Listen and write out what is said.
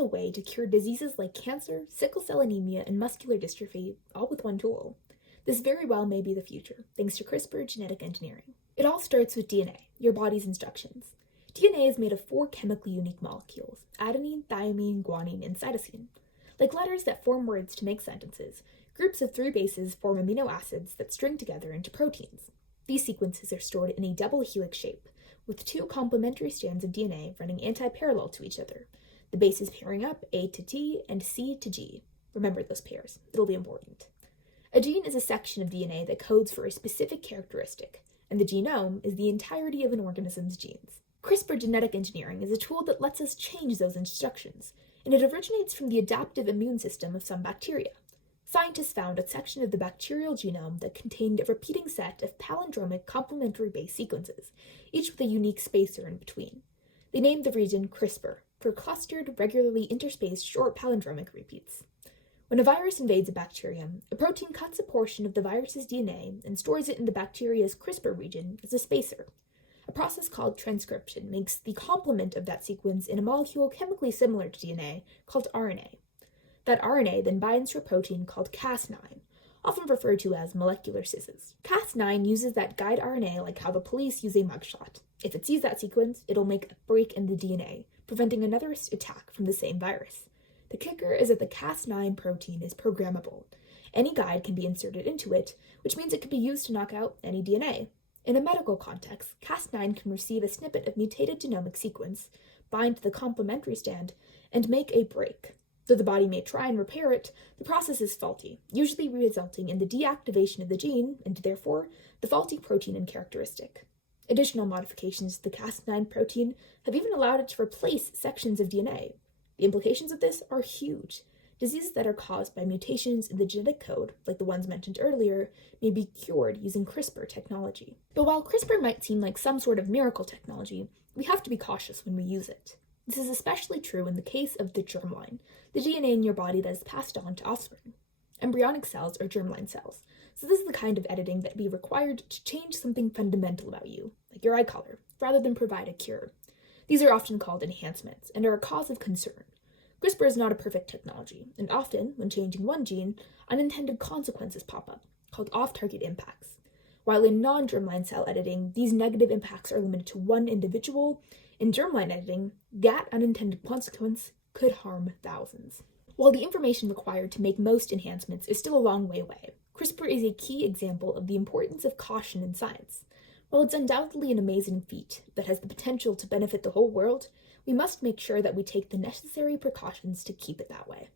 a way to cure diseases like cancer, sickle cell anemia, and muscular dystrophy, all with one tool. This very well may be the future, thanks to CRISPR genetic engineering. It all starts with DNA, your body's instructions. DNA is made of 4 chemically unique molecules: adenine, thymine, guanine, and cytosine. Like letters that form words to make sentences, groups of 3 bases form amino acids that string together into proteins. These sequences are stored in a double helix shape, with 2 complementary strands of DNA running anti-parallel to each other, the bases pairing up A to T and C to G. Remember those pairs, it'll be important. A gene is a section of DNA that codes for a specific characteristic, and the genome is the entirety of an organism's genes. CRISPR genetic engineering is a tool that lets us change those instructions, and it originates from the adaptive immune system of some bacteria. Scientists found a section of the bacterial genome that contained a repeating set of palindromic complementary base sequences, each with a unique spacer in between. They named the region CRISPR, for clustered, regularly interspaced short palindromic repeats. When a virus invades a bacterium, a protein cuts a portion of the virus's DNA and stores it in the bacteria's CRISPR region as a spacer. A process called transcription makes the complement of that sequence in a molecule chemically similar to DNA called RNA. That RNA then binds to a protein called Cas9, often referred to as molecular scissors. Cas9 uses that guide RNA like how the police use a mugshot. If it sees that sequence, it'll make a break in the DNA, preventing another attack from the same virus. The kicker is that the Cas9 protein is programmable. Any guide can be inserted into it, which means it can be used to knock out any DNA. In a medical context, Cas9 can receive a snippet of mutated genomic sequence, bind to the complementary strand, and make a break. Though the body may try and repair it, the process is faulty, usually resulting in the deactivation of the gene, and therefore, the faulty protein and characteristic. Additional modifications to the Cas9 protein have even allowed it to replace sections of DNA. The implications of this are huge. Diseases that are caused by mutations in the genetic code, like the ones mentioned earlier, may be cured using CRISPR technology. But while CRISPR might seem like some sort of miracle technology, we have to be cautious when we use it. This is especially true in the case of the germline, the DNA in your body that is passed on to offspring. Embryonic cells are germline cells, so this is the kind of editing that would be required to change something fundamental about you, like your eye color, rather than provide a cure. These are often called enhancements and are a cause of concern. CRISPR is not a perfect technology, and often, when changing one gene, unintended consequences pop up, called off-target impacts. While in non-germline cell editing, these negative impacts are limited to one individual, in germline editing, that unintended consequence could harm thousands. While the information required to make most enhancements is still a long way away, CRISPR is a key example of the importance of caution in science. While it's undoubtedly an amazing feat that has the potential to benefit the whole world, we must make sure that we take the necessary precautions to keep it that way.